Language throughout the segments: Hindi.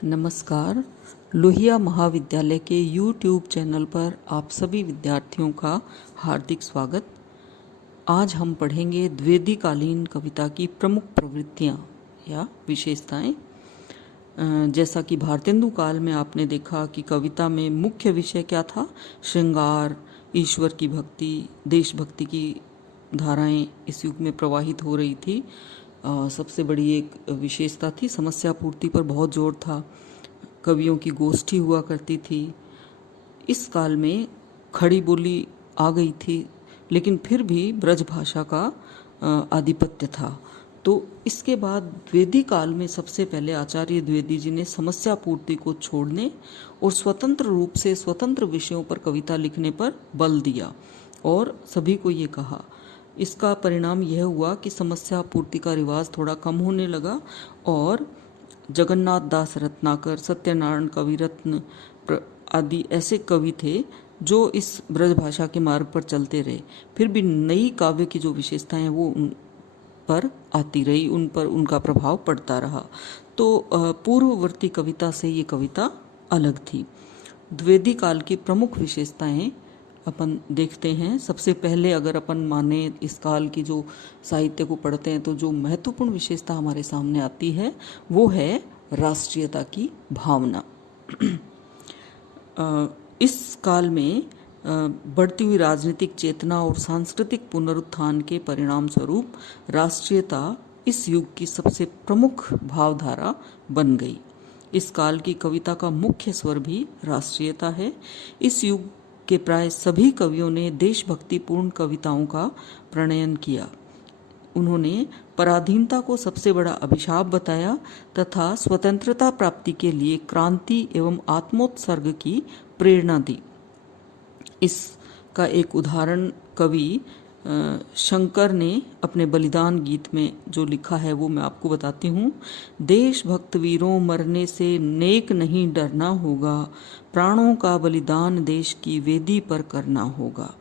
नमस्कार। लोहिया महाविद्यालय के YouTube चैनल पर आप सभी विद्यार्थियों का हार्दिक स्वागत। आज हम पढ़ेंगे द्विवेदी कालीन कविता की प्रमुख प्रवृत्तियाँ या विशेषताएं। जैसा कि भारतेंदु काल में आपने देखा कि कविता में मुख्य विषय क्या था, श्रृंगार, ईश्वर की भक्ति, देशभक्ति की धाराएं इस युग में प्रवाहित हो रही थी। सबसे बड़ी एक विशेषता थी, समस्या पूर्ति पर बहुत जोर था। कवियों की गोष्ठी हुआ करती थी। इस काल में खड़ी बोली आ गई थी, लेकिन फिर भी ब्रज भाषा का आधिपत्य था। तो इसके बाद द्विवेदी काल में सबसे पहले आचार्य द्विवेदी जी ने समस्या पूर्ति को छोड़ने और स्वतंत्र रूप से स्वतंत्र विषयों पर कविता लिखने पर बल दिया और सभी को ये कहा। इसका परिणाम यह हुआ कि समस्या पूर्ति का रिवाज थोड़ा कम होने लगा और जगन्नाथ दास रत्नाकर, सत्यनारायण कविरत्न आदि ऐसे कवि थे जो इस ब्रज भाषा के मार्ग पर चलते रहे। फिर भी नई काव्य की जो विशेषताएं हैं वो उन पर आती रही, उन पर उनका प्रभाव पड़ता रहा। तो पूर्ववर्ती कविता से ये कविता अलग थी। द्विवेदी काल की प्रमुख विशेषताएं अपन देखते हैं। सबसे पहले अगर अपन माने इस काल की जो साहित्य को पढ़ते हैं तो जो महत्वपूर्ण विशेषता हमारे सामने आती है वो है राष्ट्रीयता की भावना। इस काल में बढ़ती हुई राजनीतिक चेतना और सांस्कृतिक पुनरुत्थान के परिणाम स्वरूप राष्ट्रीयता इस युग की सबसे प्रमुख भावधारा बन गई। इस काल की कविता का मुख्य स्वर भी राष्ट्रीयता है। इस युग के प्राय सभी कवियों ने देशभक्तिपूर्ण कविताओं का प्रणयन किया। उन्होंने पराधीनता को सबसे बड़ा अभिशाप बताया तथा स्वतंत्रता प्राप्ति के लिए क्रांति एवं आत्मोत्सर्ग की प्रेरणा दी। इसका एक उदाहरण कवि शंकर ने अपने बलिदान गीत में जो लिखा है वो मैं आपको बताती हूँ। देशभक्त वीरों, मरने से नेक नहीं डरना होगा, प्राणों का बलिदान देश की वेदी पर करना होगा।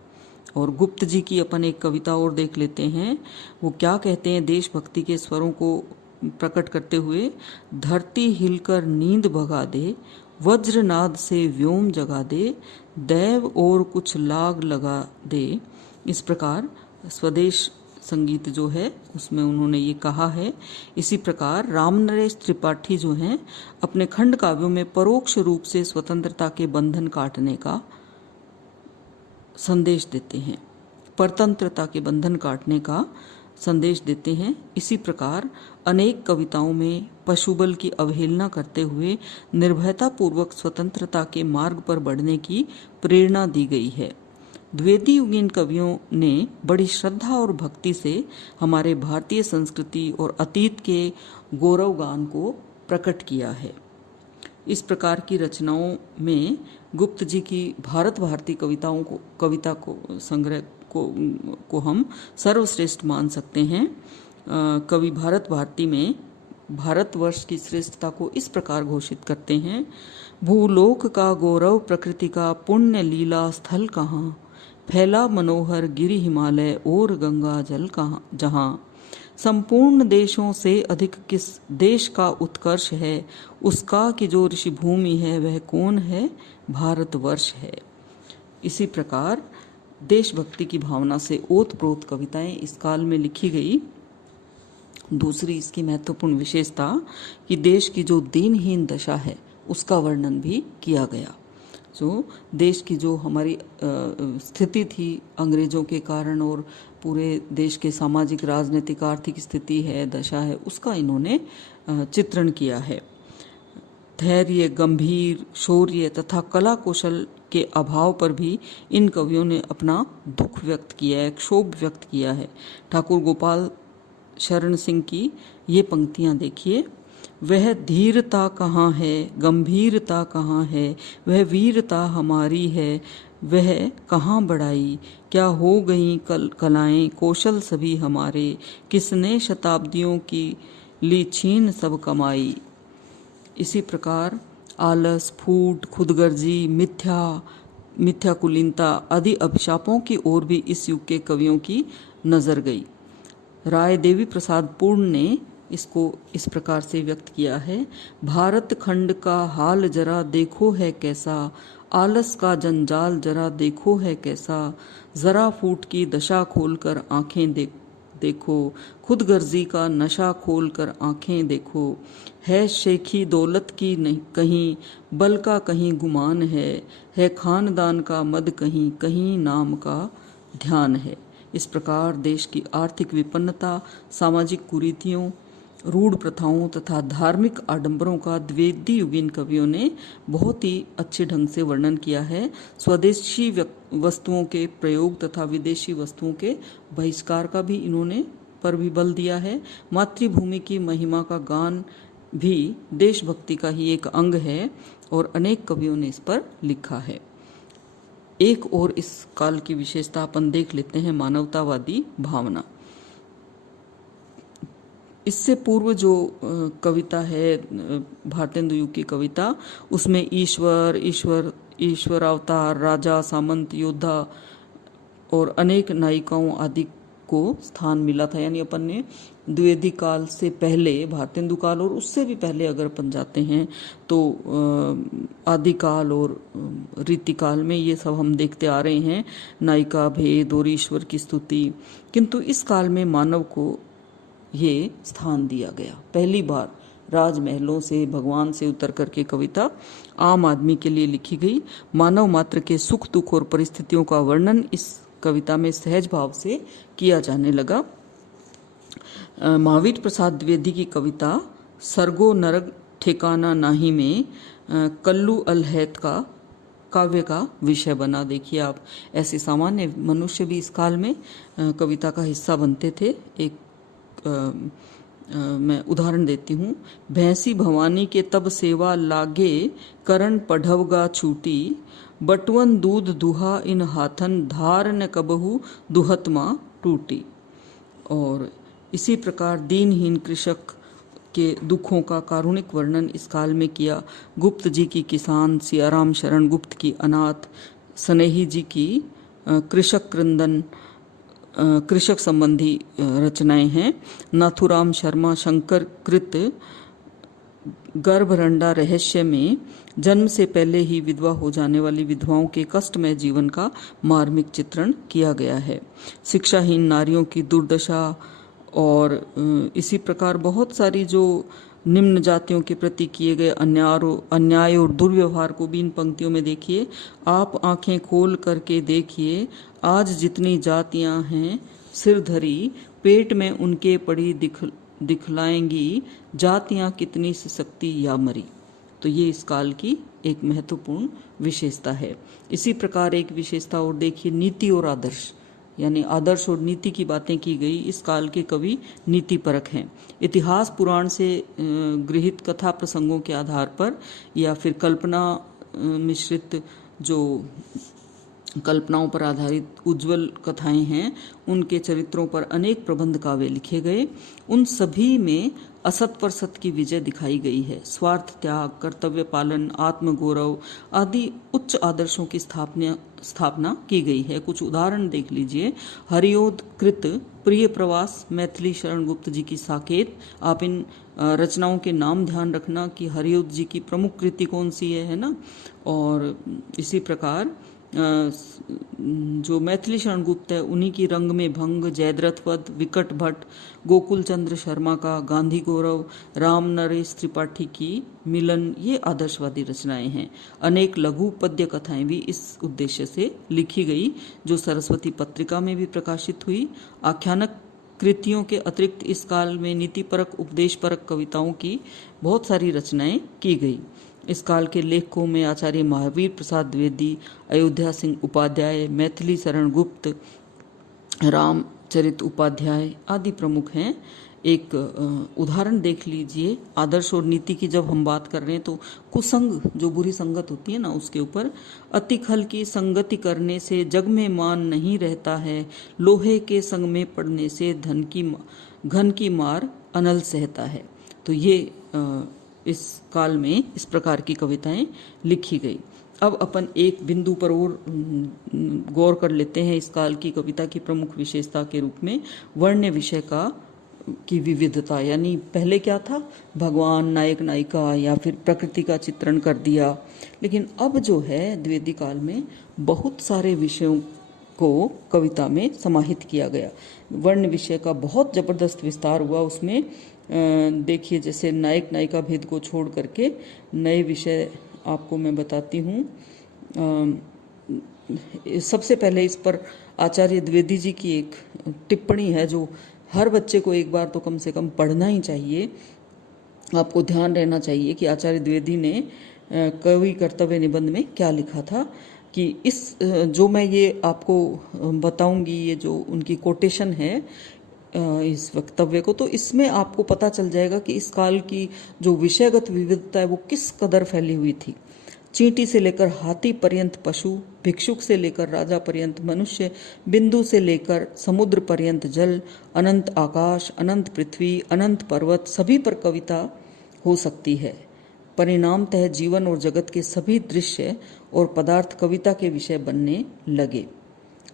और गुप्त जी की अपन एक कविता और देख लेते हैं। वो क्या कहते हैं देशभक्ति के स्वरों को प्रकट करते हुए, धरती हिलकर नींद भगा दे, वज्रनाद से व्योम जगा दे, दैव और कुछ लाग लगा दे। इस प्रकार स्वदेश संगीत जो है उसमें उन्होंने ये कहा है। इसी प्रकार रामनरेश त्रिपाठी जो हैं अपने खंड काव्यों में परोक्ष रूप से स्वतंत्रता के बंधन काटने का संदेश देते हैं, परतंत्रता के बंधन काटने का संदेश देते हैं। इसी प्रकार अनेक कविताओं में पशुबल की अवहेलना करते हुए निर्भयतापूर्वक स्वतंत्रता के मार्ग पर बढ़ने की प्रेरणा दी गई है। द्विवेदी युगीन कवियों ने बड़ी श्रद्धा और भक्ति से हमारे भारतीय संस्कृति और अतीत के गौरवगान को प्रकट किया है। इस प्रकार की रचनाओं में गुप्त जी की भारत भारती कविता को संग्रह को हम सर्वश्रेष्ठ मान सकते हैं। कवि भारत भारती में भारतवर्ष की श्रेष्ठता को इस प्रकार घोषित करते हैं, भूलोक का गौरव प्रकृति का पुण्य लीला स्थल कहाँ, फैला मनोहर गिरि हिमालय और गंगा जल कहाँ जहाँ, संपूर्ण देशों से अधिक किस देश का उत्कर्ष है, उसका कि जो ऋषि भूमि है वह कौन है, भारतवर्ष है। इसी प्रकार देशभक्ति की भावना से ओतप्रोत कविताएं इस काल में लिखी गई। दूसरी इसकी महत्वपूर्ण विशेषता कि देश की जो दीनहीन दशा है उसका वर्णन भी किया गया। जो देश की जो हमारी स्थिति थी अंग्रेजों के कारण और पूरे देश के सामाजिक, राजनीतिक, आर्थिक स्थिति है, दशा है, उसका इन्होंने चित्रण किया है। धैर्य, गंभीर, शौर्य तथा कला कौशल के अभाव पर भी इन कवियों ने अपना दुख व्यक्त किया है, क्षोभ व्यक्त किया है। ठाकुर गोपाल शरण सिंह की ये पंक्तियां देखिए, वह धीरता कहाँ है, गंभीरता कहाँ है, वह वीरता हमारी है, वह कहाँ बढ़ाई, क्या हो गई कलाएं, कौशल सभी हमारे, किसने शताब्दियों की ली छीन सब कमाई। इसी प्रकार आलस, फूट, खुदगर्जी, मिथ्या कुलीनता आदि अभिशापों की ओर भी इस युग के कवियों की नजर गई। राय देवी प्रसाद पूर्ण ने इसको इस प्रकार से व्यक्त किया है। भारत खंड का हाल जरा देखो है कैसा, आलस का जंजाल जरा देखो है कैसा, जरा फूट की दशा खोलकर आंखें देखो, खुद गर्जी का नशा खोलकर आंखें देखो, है शेखी दौलत की नहीं कहीं, बल का कहीं गुमान है खानदान का मद कहीं, कहीं नाम का ध्यान है। इस प्रकार देश की आर्थिक विपन्नता, सामाजिक कुरीतियों, रूढ़ प्रथाओं तथा धार्मिक आडंबरों का द्विवेदी युगीन कवियों ने बहुत ही अच्छे ढंग से वर्णन किया है। स्वदेशी वस्तुओं के प्रयोग तथा विदेशी वस्तुओं के बहिष्कार का भी इन्होंने पर भी बल दिया है। मातृभूमि की महिमा का गान भी देशभक्ति का ही एक अंग है और अनेक कवियों ने इस पर लिखा है। एक और इस काल की विशेषता अपन देख लेते हैं, मानवतावादी भावना। इससे पूर्व जो कविता है भारतेंदु युग की कविता, उसमें ईश्वर अवतार, राजा, सामंत, योद्धा और अनेक नायिकाओं आदि को स्थान मिला था। यानी अपन ने द्विवेदी काल से पहले, भारतेंदु काल और उससे भी पहले अगर अपन जाते हैं तो आदिकाल और रीतिकाल में ये सब हम देखते आ रहे हैं, नायिका भेद और ईश्वर की स्तुति। किंतु इस काल में मानव को ये स्थान दिया गया। पहली बार राजमहलों से, भगवान से उतर करके कविता आम आदमी के लिए लिखी गई। मानव मात्र के सुख दुख और परिस्थितियों का वर्णन इस कविता में सहज भाव से किया जाने लगा। महावीर प्रसाद द्विवेदी की कविता सरगो नरग ठिकाना नाही में कल्लू अलहैत का काव्य का विषय बना। देखिए आप, ऐसे सामान्य मनुष्य भी इस काल में कविता का हिस्सा बनते थे। एक मैं उदाहरण देती हूँ। भैंसी भवानी के तब सेवा लागे, करण पढ़वगा छूटी, बटवन दूध दुहा इन हाथन, धार न कबहू दुहतमा टूटी। और इसी प्रकार दीनहीन कृषक के दुखों का कारुणिक वर्णन इस काल में किया। गुप्त जी की किसान, सियाराम शरण गुप्त की अनाथ, स्नेही जी की कृषक क्रंदन, कृषक संबंधी रचनाएं हैं। नाथुराम शर्मा शंकर कृत गर्भरंडा रहस्य में जन्म से पहले ही विधवा हो जाने वाली विधवाओं के कष्टमय जीवन का मार्मिक चित्रण किया गया है। शिक्षाहीन नारियों की दुर्दशा और इसी प्रकार बहुत सारी जो निम्न जातियों के प्रति किए गए अन्याय और दुर्व्यवहार को भी इन पंक्तियों में देखिए। आप आंखें खोल करके देखिए, आज जितनी जातियां हैं सिरधरी, पेट में उनके पड़ी दिखलाएंगी, जातियां कितनी सशक्ति या मरी। तो ये इस काल की एक महत्वपूर्ण विशेषता है। इसी प्रकार एक विशेषता और देखिए, नीति और आदर्श, यानी आदर्श और नीति की बातें की गई। इस काल के कवि नीति परक हैं। इतिहास पुराण से गृहीत कथा प्रसंगों के आधार पर या फिर कल्पना मिश्रित जो कल्पनाओं पर आधारित उज्जवल कथाएं हैं, उनके चरित्रों पर अनेक प्रबंध काव्य लिखे गए। उन सभी में असत पर सत की विजय दिखाई गई है। स्वार्थ त्याग, कर्तव्य पालन, आत्मगौरव आदि उच्च आदर्शों की स्थापना की गई है। कुछ उदाहरण देख लीजिए। हरियोध कृत प्रिय प्रवास, मैथिली शरण गुप्त जी की साकेत। आप इन रचनाओं के नाम ध्यान रखना कि हरियोध जी की प्रमुख कृति कौन सी है ना। और इसी प्रकार जो मैथिली शरण गुप्त है, उन्हीं की रंग में भंग, जयद्रथ वध, विकट भट्ट, गोकुल चंद्र शर्मा का गांधी गौरव, राम नरेश त्रिपाठी की मिलन, ये आदर्शवादी रचनाएं हैं। अनेक लघु पद्य कथाएं भी इस उद्देश्य से लिखी गई, जो सरस्वती पत्रिका में भी प्रकाशित हुई। आख्यानक कृतियों के अतिरिक्त इस काल में नीतिपरक, उपदेशपरक कविताओं की बहुत सारी रचनाएं की गई। इस काल के लेखकों में आचार्य महावीर प्रसाद द्विवेदी, अयोध्या सिंह उपाध्याय, मैथिली शरण गुप्त, रामचरित उपाध्याय आदि प्रमुख हैं। एक उदाहरण देख लीजिए। आदर्श और नीति की जब हम बात कर रहे हैं तो कुसंग, जो बुरी संगत होती है ना, उसके ऊपर अति खल की संगति करने से जग में मान नहीं रहता है, लोहे के संग में पड़ने से घन की मार अनल सहता है। तो ये इस काल में इस प्रकार की कविताएं लिखी गई। अब अपन एक बिंदु पर और गौर कर लेते हैं। इस काल की कविता की प्रमुख विशेषता के रूप में वर्ण्य विषय का की विविधता, यानी पहले क्या था, भगवान, नायक नायिका या फिर प्रकृति का चित्रण कर दिया, लेकिन अब जो है द्विवेदी काल में बहुत सारे विषयों को कविता में समाहित किया गया। वर्ण विषय का बहुत जबरदस्त विस्तार हुआ उसमें। देखिए, जैसे नायक नायिका भेद को छोड़ करके नए विषय आपको मैं बताती हूँ। सबसे पहले इस पर आचार्य द्विवेदी जी की एक टिप्पणी है जो हर बच्चे को एक बार तो कम से कम पढ़ना ही चाहिए। आपको ध्यान रहना चाहिए कि आचार्य द्विवेदी ने कवि कर्तव्य निबंध में क्या लिखा था कि इस जो मैं ये आपको बताऊंगी, ये जो उनकी कोटेशन है इस वक्तव्य को, तो इसमें आपको पता चल जाएगा कि इस काल की जो विषयगत विविधता है वो किस कदर फैली हुई थी। चींटी से लेकर हाथी पर्यंत पशु, भिक्षुक से लेकर राजा पर्यंत मनुष्य, बिंदु से लेकर समुद्र पर्यंत जल, अनंत आकाश, अनंत पृथ्वी, अनंत पर्वत, सभी पर कविता हो सकती है। परिणामतः जीवन और जगत के सभी दृश्य और पदार्थ कविता के विषय बनने लगे।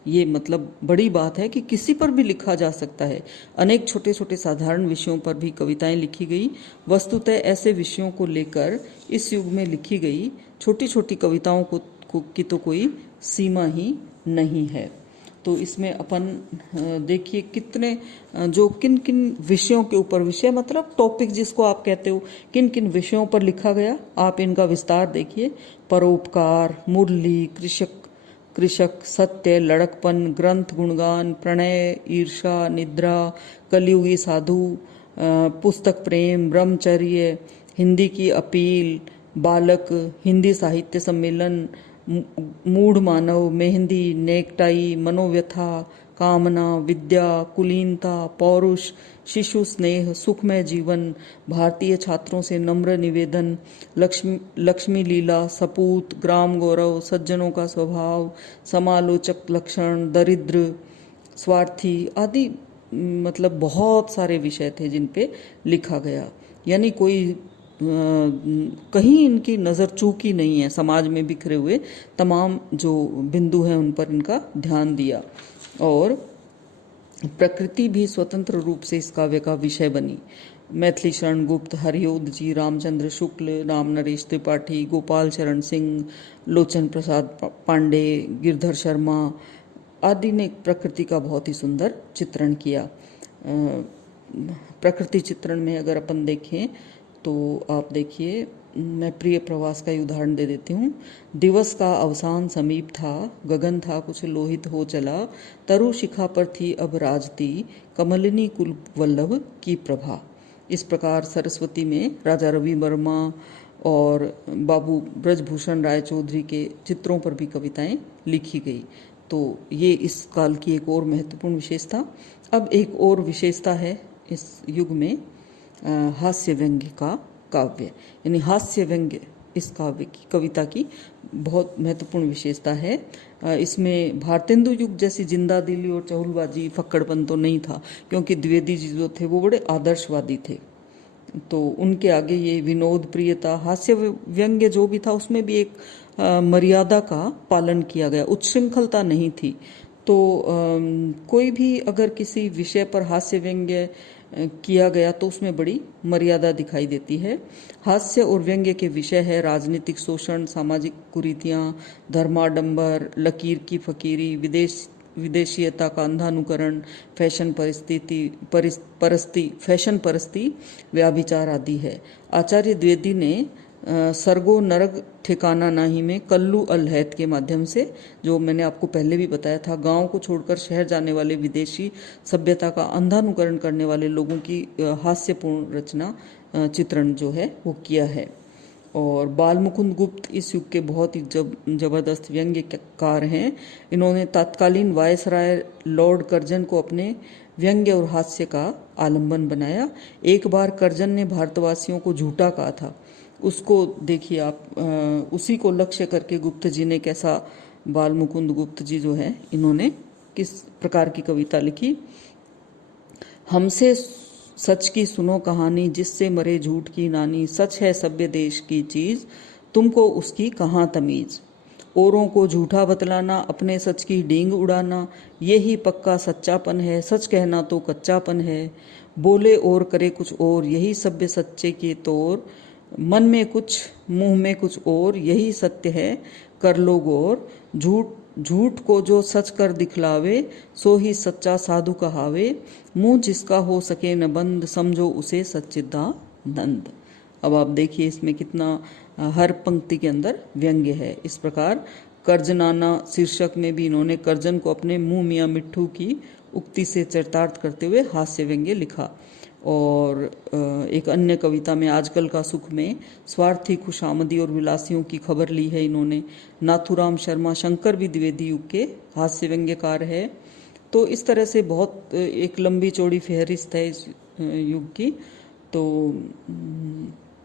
ये मतलब बड़ी बात है कि किसी पर भी लिखा जा सकता है। अनेक छोटे छोटे साधारण विषयों पर भी कविताएं लिखी गई। वस्तुतः ऐसे विषयों को लेकर इस युग में लिखी गई छोटी छोटी कविताओं की तो कोई सीमा ही नहीं है। तो इसमें अपन देखिए कितने जो किन किन विषयों के ऊपर, विषय मतलब टॉपिक जिसको आप कहते हो, किन किन विषयों पर लिखा गया, आप इनका विस्तार देखिए। परोपकार, मुरली, कृषक, सत्य, लड़कपन, ग्रंथ, गुणगान, प्रणय, ईर्षा, निद्रा, कलयुगी साधु, पुस्तक प्रेम, ब्रह्मचर्य, हिंदी की अपील, बालक, हिंदी साहित्य सम्मेलन, मूढ़ मानव, मेहंदी, नेकटाई, मनोव्यथा, कामना, विद्या, कुलीनता, पौरुष, शिशु स्नेह, सुखमय जीवन, भारतीय छात्रों से नम्र निवेदन, लक्ष्मी लीला, सपूत, ग्राम गौरव, सज्जनों का स्वभाव, समालोचक लक्षण, दरिद्र, स्वार्थी आदि, मतलब बहुत सारे विषय थे जिन पे लिखा गया। यानी कोई कहीं इनकी नज़र चूकी नहीं है। समाज में बिखरे हुए तमाम जो बिंदु हैं उन पर इनका ध्यान दिया, और प्रकृति भी स्वतंत्र रूप से इस काव्य का विषय बनी। मैथिली शरण गुप्त, हरिओद जी, रामचंद्र शुक्ल, राम नरेश त्रिपाठी, गोपाल चरण सिंह, लोचन प्रसाद पांडे, गिरधर शर्मा आदि ने प्रकृति का बहुत ही सुंदर चित्रण किया। प्रकृति चित्रण में अगर अपन देखें तो आप देखिए, मैं प्रिय प्रवास का ही उदाहरण दे देती हूँ। दिवस का अवसान समीप था, गगन था कुछ लोहित हो चला, तरु शिखा पर थी अब राजती, कमलिनी कुल वल्लभ की प्रभा। इस प्रकार सरस्वती में राजा रवि वर्मा और बाबू ब्रजभूषण राय चौधरी के चित्रों पर भी कविताएं लिखी गई। तो ये इस काल की एक और महत्वपूर्ण विशेषता। अब एक और विशेषता है इस युग में हास्य व्यंग्य का काव्य, यानी हास्य व्यंग्य इस काव्य की, कविता की बहुत महत्वपूर्ण विशेषता है। इसमें भारतेंदु युग जैसी जिंदा दिली और चहुलबाजी, फक्कड़पन तो नहीं था, क्योंकि द्विवेदी जी जो थे वो बड़े आदर्शवादी थे। तो उनके आगे ये विनोद प्रियता, हास्य व्यंग्य जो भी था उसमें भी एक मर्यादा का पालन किया गया, उच्छृंखलता नहीं थी। तो कोई भी अगर किसी विषय पर हास्य व्यंग्य किया गया तो उसमें बड़ी मर्यादा दिखाई देती है। हास्य और व्यंग्य के विषय है राजनीतिक शोषण, सामाजिक कुरीतियां, धर्माडंबर, लकीर की फकीरी, विदेशीयता का अंधानुकरण, फैशन परस्ती, व्याभिचार आदि है। आचार्य द्विवेदी ने सरगो नरग ठिकाना नाही में कल्लू अलहैत के माध्यम से, जो मैंने आपको पहले भी बताया था, गांव को छोड़कर शहर जाने वाले विदेशी सभ्यता का अंधानुकरण करने वाले लोगों की हास्यपूर्ण रचना चित्रण जो है वो किया है। और बाल मुकुंद गुप्त इस युग के बहुत ही जबरदस्त व्यंग्यकार हैं। इन्होंने तत्कालीन वायसराय लॉर्ड कर्जन को अपने व्यंग्य और हास्य का आलंबन बनाया। एक बार कर्जन ने भारतवासियों को झूठा कहा था, उसको देखिए आप, उसी को लक्ष्य करके गुप्त जी ने कैसा, बाल मुकुंद गुप्त जी जो है इन्होंने किस प्रकार की कविता लिखी। हमसे सच की सुनो कहानी, जिससे मरे झूठ की नानी, सच है सभ्य देश की चीज, तुमको उसकी कहाँ तमीज। औरों को झूठा बतलाना, अपने सच की डींग उड़ाना, ये ही पक्का सच्चापन है, सच कहना तो कच्चापन है। बोले और करे कुछ और, यही सभ्य सच्चे के तौर, मन में कुछ मुंह में कुछ और, यही सत्य है कर लो गौर, झूठ झूठ को जो सच कर दिखलावे, सो ही सच्चा साधु कहावे, मुंह जिसका हो सके न बंद, समझो उसे सच्चिदानंद। अब आप देखिए इसमें कितना हर पंक्ति के अंदर व्यंग्य है। इस प्रकार कर्जनाना शीर्षक में भी इन्होंने कर्जन को अपने मुंह मियाँ मिट्ठू की उक्ति से चरितार्थ करते हुए हास्य व्यंग्य लिखा। और एक अन्य कविता में आजकल का सुख में स्वार्थी खुशामदी और विलासियों की खबर ली है इन्होंने। नाथुराम शर्मा शंकर भी द्विवेदी युग के हास्य व्यंग्यकार है। तो इस तरह से बहुत एक लंबी चौड़ी फहरिस्त है इस युग की। तो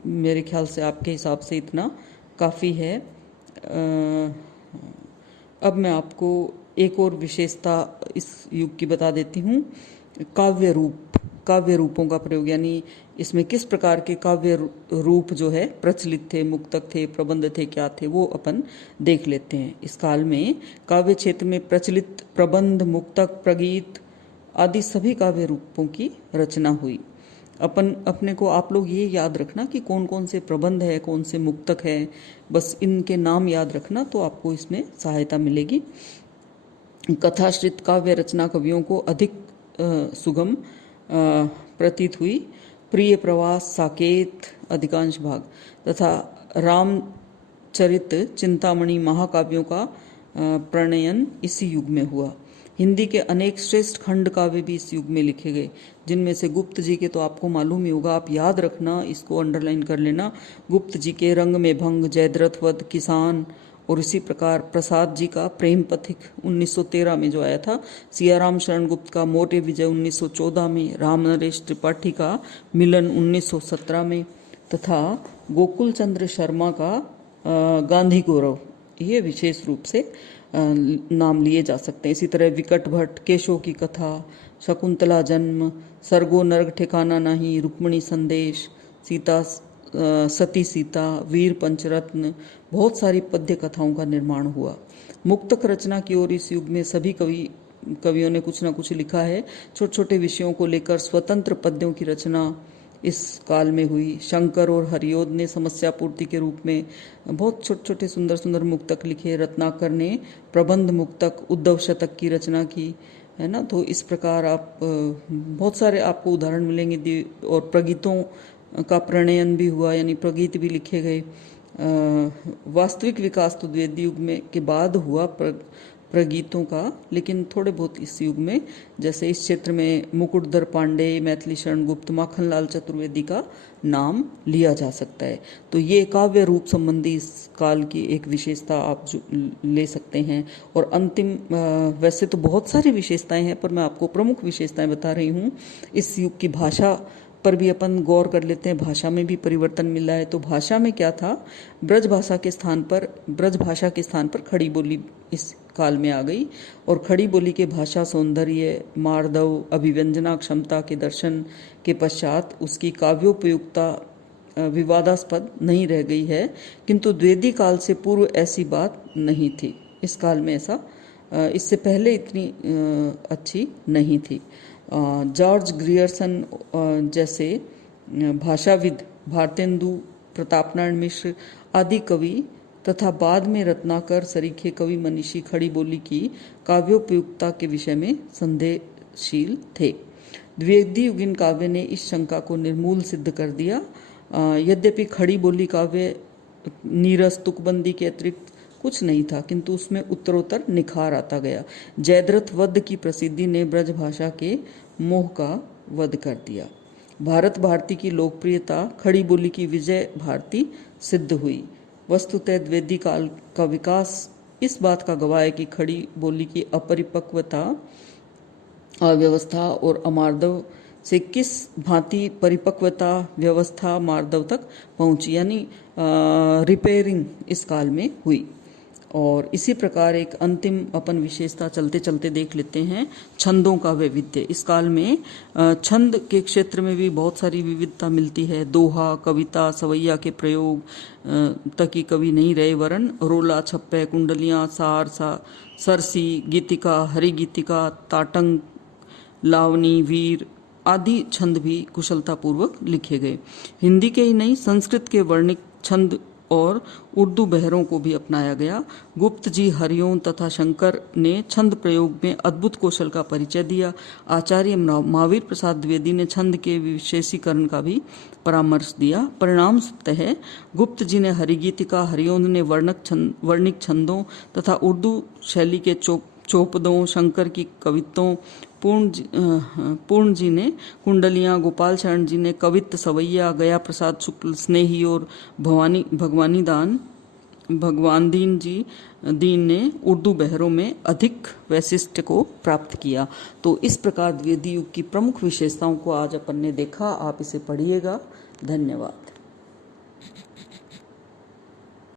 मेरे ख्याल से आपके हिसाब से इतना काफ़ी है। अब मैं आपको एक और विशेषता इस युग की बता देती हूँ, काव्य रूप। काव्य रूपों का प्रयोग, यानी इसमें किस प्रकार के काव्य रूप जो है प्रचलित थे, मुक्तक थे, प्रबंध थे, क्या थे, वो अपन देख लेते हैं। इस काल में काव्य क्षेत्र में प्रचलित प्रबंध, मुक्तक, प्रगीत आदि सभी काव्य रूपों की रचना हुई। अपने को आप लोग ये याद रखना कि कौन कौन से प्रबंध है, कौन से मुक्तक है, बस इनके नाम याद रखना तो आपको इसमें सहायता मिलेगी। कथाश्रित काव्य रचना कवियों को अधिक सुगम प्रतीत हुई। प्रिय प्रवास, साकेत अधिकांश भाग तथा रामचरित, चिंतामणि महाकाव्यों का प्रणयन इसी युग में हुआ। हिंदी के अनेक श्रेष्ठ खंड काव्य भी इस युग में लिखे गए, जिनमें से गुप्त जी के तो आपको मालूम ही होगा, आप याद रखना, इसको अंडरलाइन कर लेना। गुप्त जी के रंग में भंग, जयद्रथ वध, किसान, और इसी प्रकार प्रसाद जी का प्रेम पथिक 1913 में जो आया था, सियाराम शरण गुप्त का मौर्य विजय 1914 में, राम नरेश त्रिपाठी का मिलन 1917 में, तथा गोकुल चंद्र शर्मा का गांधी गौरव, ये विशेष रूप से नाम लिए जा सकते हैं। इसी तरह विकट भट्ट, केशव की कथा, शकुंतला जन्म, सर्गो नर्ग ठिकाना नहीं, रुक्मणी संदेश, सीता सती सीता, वीर पंचरत्न, बहुत सारी पद्य कथाओं का निर्माण हुआ। मुक्तक रचना की ओर इस युग में सभी कवियों ने कुछ न कुछ लिखा है। छोटे छोटे विषयों को लेकर स्वतंत्र पद्यों की रचना इस काल में हुई। शंकर और हरियोद ने समस्या पूर्ति के रूप में बहुत छोटे छोटे सुंदर सुंदर मुक्तक लिखे। रत्नाकर ने प्रबंध मुक्तक, उद्धव शतक की रचना की, है ना। तो इस प्रकार आप बहुत सारे आपको उदाहरण मिलेंगे। और प्रगीतों का प्रणयन भी हुआ, यानी प्रगीत भी लिखे गए। वास्तविक विकास तो द्विवेदी युग में के बाद हुआ प्रगीतों का, लेकिन थोड़े बहुत इस युग में, जैसे इस क्षेत्र में मुकुटधर पांडे, मैथिली शरण गुप्त, माखनलाल चतुर्वेदी का नाम लिया जा सकता है। तो ये काव्य रूप संबंधी इस काल की एक विशेषता आप जो ले सकते हैं। और अंतिम, वैसे तो बहुत सारी विशेषताएं हैं, पर मैं आपको प्रमुख विशेषताएं बता रही हूँ। इस युग की भाषा पर भी अपन गौर कर लेते हैं। भाषा में भी परिवर्तन मिला है। तो भाषा में क्या था, ब्रज भाषा के स्थान पर खड़ी बोली इस काल में आ गई। और खड़ी बोली के भाषा सौंदर्य, मार्दव, अभिव्यंजना क्षमता के दर्शन के पश्चात उसकी काव्योपयुक्ता विवादास्पद नहीं रह गई है। किंतु द्विवेदी काल से पूर्व ऐसी बात नहीं थी। इस काल में ऐसा, इससे पहले इतनी अच्छी नहीं थी। जॉर्ज ग्रियर्सन जैसे भाषाविद, भारतेंदु प्रतापनारायण मिश्र आदि कवि तथा बाद में रत्नाकर सरीखे कवि मनीषी खड़ी बोली की काव्योपयुक्ता के विषय में संदेहशील थे। द्विवेदी युगीन काव्य ने इस शंका को निर्मूल सिद्ध कर दिया। यद्यपि खड़ी बोली काव्य नीरस, तुकबंदी के अतिरिक्त कुछ नहीं था, किंतु उसमें उत्तरोत्तर निखार आता गया। जयद्रथ वध की प्रसिद्धि ने ब्रज भाषा के मोह का वध कर दिया। भारत भारती की लोकप्रियता खड़ी बोली की विजय भारती सिद्ध हुई। वस्तुतः द्विवेदी काल का विकास इस बात का गवाह है कि खड़ी बोली की अपरिपक्वता, अव्यवस्था और अमार्दव से किस भांति परिपक्वता, व्यवस्था, मार्दव तक पहुंची, यानी रिपेयरिंग इस काल में हुई। और इसी प्रकार एक अंतिम अपन विशेषता चलते चलते देख लेते हैं, छंदों का वैविध्य। इस काल में छंद के क्षेत्र में भी बहुत सारी विविधता मिलती है। दोहा, कविता, सवैया के प्रयोग तक ही कवि नहीं रहे, वरन रोला, छप्पे, कुंडलियां, सार, सरसी, गीतिका, हरि गीतिका, ताटंक, लावनी, वीर, आदि छंद भी कुशलतापूर्वक लिखे गए। हिंदी के ही नहीं, संस्कृत के वर्णिक छंद और उर्दू बहरों को भी अपनाया गया। गुप्त जी, हरिओम तथा शंकर ने छंद प्रयोग में अद्भुत कौशल का परिचय दिया। आचार्य महावीर प्रसाद द्विवेदी ने छंद के विशेषीकरण का भी परामर्श दिया। परिणाम स्वतः गुप्त जी ने हरिगीतिका, हरिओम ने वर्णिक छंदों तथा उर्दू शैली के चौपदों, शंकर की कवित्तों, पूर्ण जी ने कुंडलियां, गोपाल शरण जी ने कवित्त सवैया, गया प्रसाद शुक्ल स्नेही और भगवान दीन ने उर्दू बहरों में अधिक वैशिष्ट्य को प्राप्त किया। तो इस प्रकार द्विवेदी युग की प्रमुख विशेषताओं को आज अपन ने देखा। आप इसे पढ़िएगा। धन्यवाद।